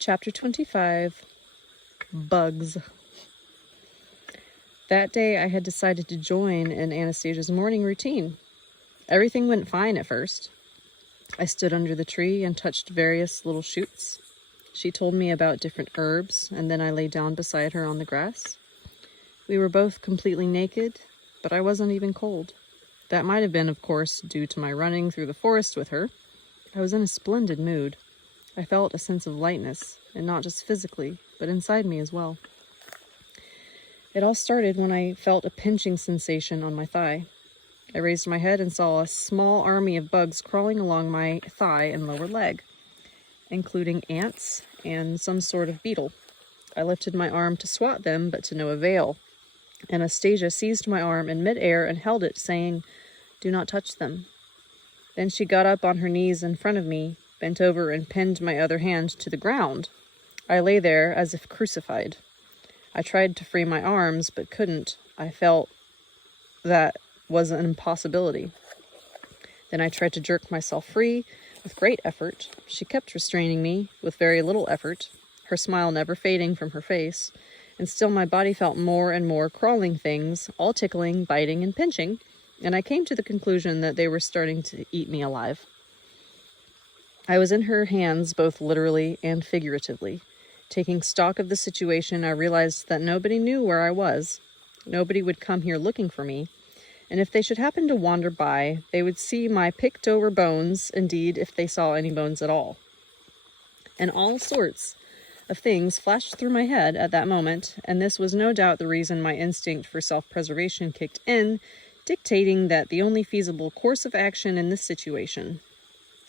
Chapter 25, Bugs. That day I had decided to join in Anastasia's morning routine. Everything went fine at first. I stood under the tree and touched various little shoots. She told me about different herbs, and then I lay down beside her on the grass. We were both completely naked, but I wasn't even cold. That might have been, of course, due to my running through the forest with her. I was in a splendid mood. I felt a sense of lightness, and not just physically, but inside me as well. It all started when I felt a pinching sensation on my thigh. I raised my head and saw a small army of bugs crawling along my thigh and lower leg, including ants and some sort of beetle. I lifted my arm to swat them, but to no avail. Anastasia seized my arm in midair and held it, saying, "Do not touch them." Then she got up on her knees in front of me, bent over and pinned my other hand to the ground. I lay there as if crucified. I tried to free my arms, but couldn't. I felt that was an impossibility. Then I tried to jerk myself free with great effort. She kept restraining me with very little effort, her smile never fading from her face, and still my body felt more and more crawling things, all tickling, biting, and pinching, and I came to the conclusion that they were starting to eat me alive. I was in her hands both literally and figuratively. Taking stock of the situation, I realized that nobody knew where I was. Nobody would come here looking for me, and if they should happen to wander by, they would see my picked-over bones, indeed, if they saw any bones at all. And all sorts of things flashed through my head at that moment, and this was no doubt the reason my instinct for self-preservation kicked in, dictating that the only feasible course of action in this situation.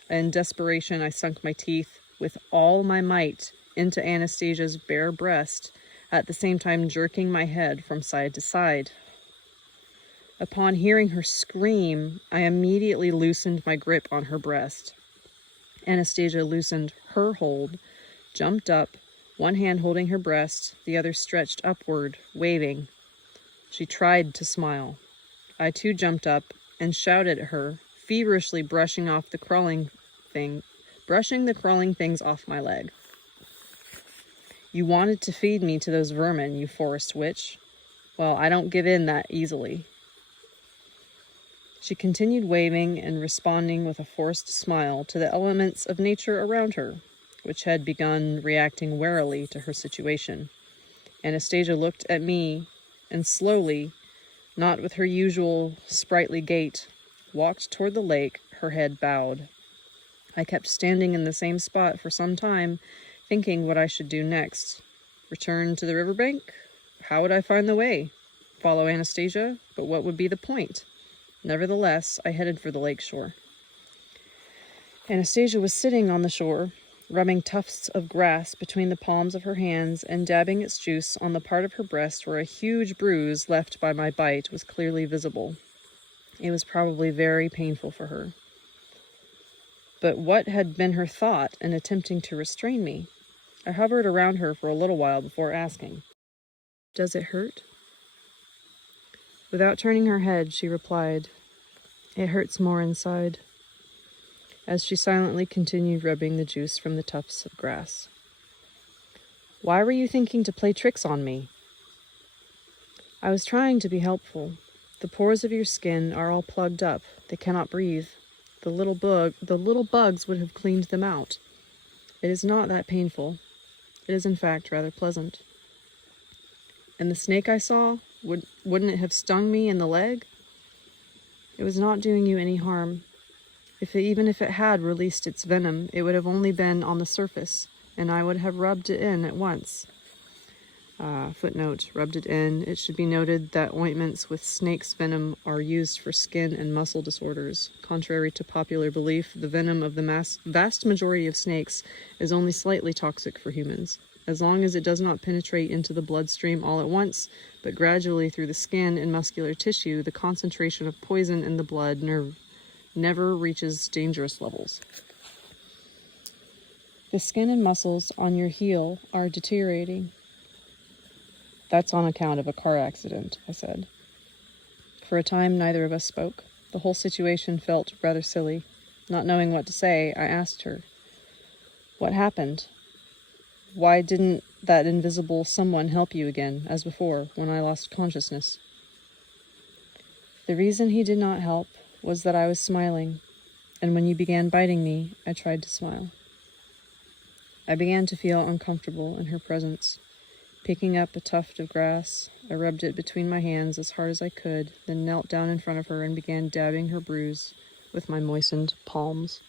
In desperation, I sunk my teeth with all my might into Anastasia's bare breast, at the same time jerking my head from side to side. Upon hearing her scream, I immediately loosened my grip on her breast. Anastasia loosened her hold, jumped up, one hand holding her breast, the other stretched upward, waving. She tried to smile. I too jumped up and shouted at her, feverishly brushing the crawling things off my leg. "You wanted to feed me to those vermin, you forest witch. Well, I don't give in that easily." She continued waving and responding with a forced smile to the elements of nature around her, which had begun reacting warily to her situation. Anastasia looked at me and slowly, not with her usual sprightly gait, walked toward the lake, her head bowed. I kept standing in the same spot for some time, thinking what I should do next. Return to the riverbank? How would I find the way? Follow Anastasia? But what would be the point? Nevertheless, I headed for the lake shore. Anastasia was sitting on the shore, rubbing tufts of grass between the palms of her hands and dabbing its juice on the part of her breast where a huge bruise left by my bite was clearly visible. It was probably very painful for her. But what had been her thought in attempting to restrain me? I hovered around her for a little while before asking, "Does it hurt?" Without turning her head, she replied, "It hurts more inside," as she silently continued rubbing the juice from the tufts of grass. "Why were you thinking to play tricks on me?" "I was trying to be helpful. The pores of your skin are all plugged up. They cannot breathe. The little bugs would have cleaned them out. It is not that painful. It is in fact rather pleasant." "And the snake I saw, wouldn't it have stung me in the leg?" "It was not doing you any harm. Even if it had released its venom, it would have only been on the surface, and I would have rubbed it in at once." Footnote, rubbed it in. It should be noted that ointments with snake's venom are used for skin and muscle disorders. Contrary to popular belief, the venom of the vast majority of snakes is only slightly toxic for humans. As long as it does not penetrate into the bloodstream all at once, but gradually through the skin and muscular tissue, the concentration of poison in the blood never reaches dangerous levels. "The skin and muscles on your heel are deteriorating." "That's on account of a car accident," I said. For a time, neither of us spoke. The whole situation felt rather silly. Not knowing what to say, I asked her, "What happened?" Why didn't that invisible someone help you again, as before, when I lost consciousness? The reason he did not help was that I was smiling, and when you began biting me, I tried to smile. I began to feel uncomfortable in her presence. Picking up a tuft of grass, I rubbed it between my hands as hard as I could, then knelt down in front of her and began dabbing her bruise with my moistened palms.